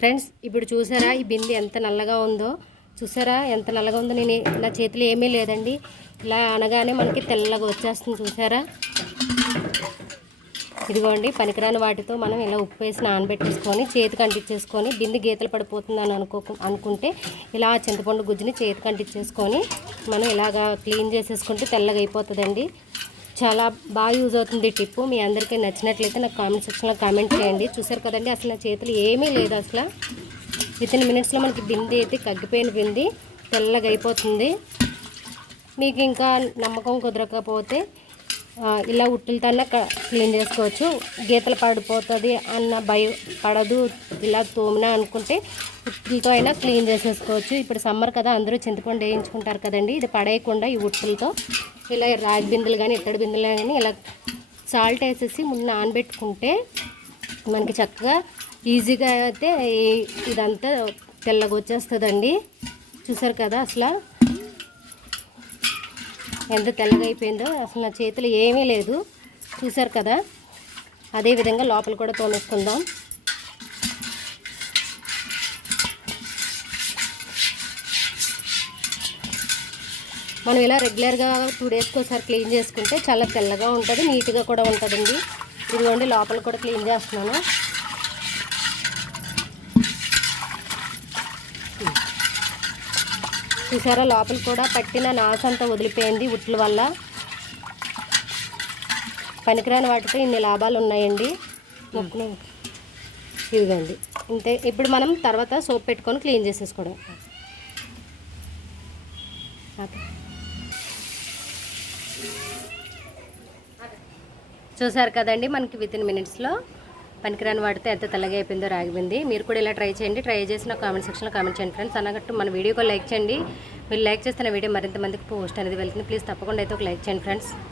Friends ఇప్పుడు చూసారా ఈ బింది ఎంత నల్లగా ఉందో? చూసారా ఎంత నల్లగా ఉందో? నేను నా చేతిలో ఏమీ లేదండి. ఇలా అనగానే మనకి తెల్లగా వచ్చేస్తుంది చూసారా? ఇదిగోండి పనికిరాని వాటితో మనం ఇలా ఉప్పు వేసి నానబెట్టేసుకొని చేతికి అంటించేసుకొని బింది గీతలు పడిపోతుందని అనుకో అనుకుంటే ఇలా చింతపండు గుజ్జుని చేతికి అంటించేసుకొని మనం ఇలాగా క్లీన్ చేసేసుకుంటే తెల్లగా అయిపోతుందండి. చాలా బాగా యూజ్ అవుతుంది టిప్పు మీ అందరికీ నచ్చినట్లయితే నాకు కామెంట్ సెక్షన్లో కామెంట్ చేయండి. చూసారు కదండి అసలు నా చేతులు ఏమీ లేదు అసలు. విత్ ఇన్ మినిట్స్లో మనకి బింది అయితే కగ్గిపోయిన బింది తెల్లగా అయిపోతుంది. మీకు ఇంకా నమ్మకం కుదరకపోతే ఇలా ఉట్టులతోనే క్లీన్ చేసుకోవచ్చు. గీతలు పడిపోతుంది అన్న భయం పడదు. ఇలా తోమినా అనుకుంటే ఉట్టులతో అయినా క్లీన్ చేసేసుకోవచ్చు. ఇప్పుడు సమ్మర్ కదా అందరూ చింతపండు వేయించుకుంటారు కదండి. ఇది పడేయకుండా ఈ ఉట్టులతో ఇలా రాగి బిందెలు కానీ ఇత్తడి బిందెలు కానీ ఇలా సాల్ట్ వేసేసి ముందు నానబెట్టుకుంటే మనకి చక్కగా ఈజీగా అయితే ఇదంతా తెల్లగా వచ్చేస్తుందండి. చూసారు కదా అసలు? ఎంత తెల్లగా అయిపోయిందో అసలు నా చేతిలో ఏమీ లేదు. చూసారు కదా? అదే విధంగా లోపల కూడా తోమేసుకుందాం. మనం ఇలా రెగ్యులర్గా టూ డేస్కి ఒకసారి క్లీన్ చేసుకుంటే చాలా తెల్లగా ఉంటుంది నీట్గా కూడా ఉంటుందండి. ఇదిగోండి లోపల కూడా క్లీన్ చేస్తున్నాను. చూసారా లోపల కూడా పట్టిన నాసంతా వదిలిపోయింది ఉట్ల వల్ల. పనికిరాని వాటితో ఇన్ని లాభాలు ఉన్నాయండి. ఇదిగోండి. ఇంతే. ఇప్పుడు మనం తర్వాత సోప్ పెట్టుకొని క్లీన్ చేసేసుకోవడం. చూసారు కదండి మనకి విత్ ఇన్ మినిట్స్లో పనికిరాని వాడితే ఎంత తెల్లగా అయిపోయిందో రాగిపోయింది మీరు కూడా ఇలా ట్రై చేయండి. ట్రై చేసిన కామెంట్ సెక్షన్లో కామెంట్ చేయండి ఫ్రెండ్స్ అన్నట్టు మన వీడియోకి లైక్ చేయండి. మీరు లైక్ చేస్తున్న వీడియో మరింత మందికి పోస్ట్ అనేది వెళ్తుంది. ప్లీజ్ తప్పకుండా అయితే ఒక లైక్ చేయండి ఫ్రెండ్స్